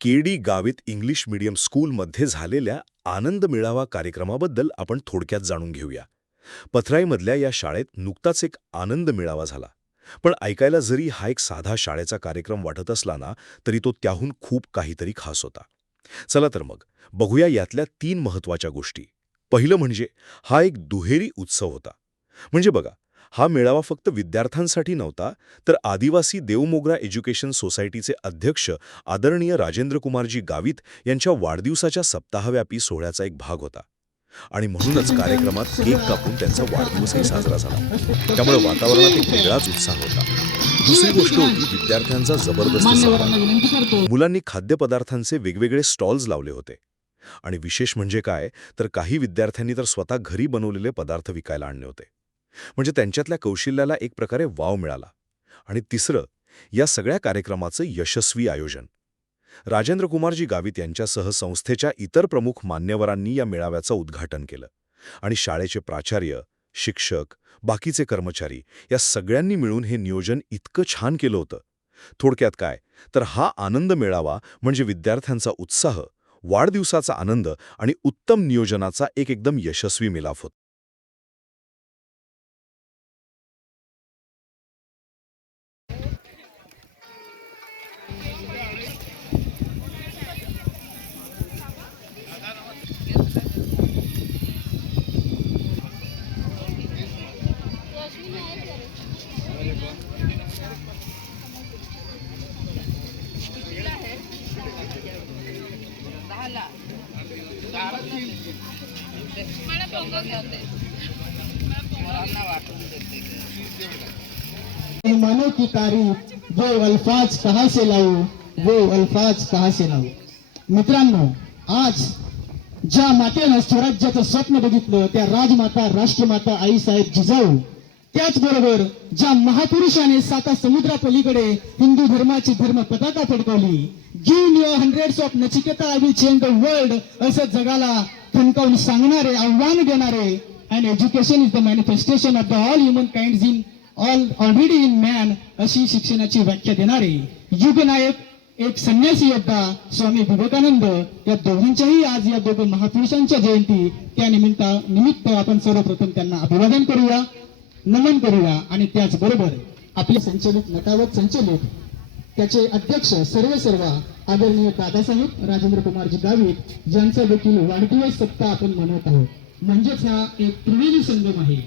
KD Gavit English medium स्कूलमध्ये झालेल्या आनंद मेळावा कार्यक्रमाबद्दल आपण थोडक्यात जाणून घेऊया. पथराईमधल्या या शाळेत नुकताच एक आनंद मेळावा झाला. पण ऐकायला जरी हा एक साधा शाळेचा कार्यक्रम वाटत असला ना, तरी तो त्याहून खूप काहीतरी खास होता. चला तर मग बघूया यातल्या 3 महत्त्वाच्या गोष्टी. पहिलं म्हणजे हा एक दुहेरी उत्सव होता. म्हणजे बघा, हा मेळावा फक्त विद्यार्थ्यांसाठी नव्हता, तर आदिवासी देवमोगरा एज्युकेशन सोसायटीचे अध्यक्ष आदरणीय राजेंद्रकुमारजी गावित यांच्या वाढदिवसाच्या सप्ताहव्यापी सोहळ्याचा एक भाग होता. आणि म्हणूनच कार्यक्रमात केक कापून त्यांचा वाढदिवसही साजरा झाला. त्यामुळे वातावरणात एक वेगळाच उत्साह होता. दुसरी गोष्ट होती विद्यार्थ्यांचा जबरदस्त सहभाग. मुलांनी खाद्यपदार्थांचे वेगवेगळे स्टॉल्स लावले होते. आणि विशेष म्हणजे काय, तर काही विद्यार्थ्यांनी तर स्वतः घरी बनवलेले पदार्थ विकायला आणले होते. म्हणजे त्यांच्यातल्या कौशल्याला एक प्रकारे वाव मिळाला. आणि तिसरं, या सगळ्या कार्यक्रमाचं यशस्वी आयोजन. राजेंद्र कुमारजी गावित यांच्यासह संस्थेच्या इतर प्रमुख मान्यवरांनी या मेळाव्याचं उद्घाटन केलं. आणि शाळेचे प्राचार्य, शिक्षक, बाकीचे कर्मचारी या सगळ्यांनी मिळून हे नियोजन इतकं छान केलं होतं. थोडक्यात काय, तर हा आनंद मेळावा म्हणजे विद्यार्थ्यांचा उत्साह, वाढदिवसाचा आनंद आणि उत्तम नियोजनाचा एक एकदम यशस्वी मिलाफ होता. मानो की तारीफ वो अल्फाज कहाँ से लाऊं, वो अल्फाज कहाँ से लाऊं. मित्रांनो, आज ज्या मातेनं स्वराज्याचं स्वप्न बघितलं त्या राजमाता राष्ट्रमाता आईसाहेब जिजाऊ, त्याचबरोबर ज्या महापुरुषाने 7 समुद्रापलीकडे हिंदू धर्माची धर्म पताका फडकवली, give me hundreds of Nachiketa I will change the world, असं जगाला ठणकावून सांगणारे, आव्हान देणारे, and education is the manifestation of the all human kind in all already in man, अशी शिक्षणाची व्याख्या देणारे युगनायक, एक संन्यासी योद्धा स्वामी विवेकानंद, या दोघांच्याही आज या दोघं महापुरुषांच्या जयंती, त्या निमित्त आपण सर्वप्रथम त्यांना अभिवादन करूया, नमन करूया. आणि त्याचबरोबर आपले संचलित नटावत संचलित त्याचे अध्यक्ष सर्व आदरणीय दादासाहेब राजेंद्र कुमारजी गावित, ज्यांचा देखील वाढदिवस सप्ताह आपण मनवत आहोत. म्हणजेच हा एक त्रिवेणी संगम आहे.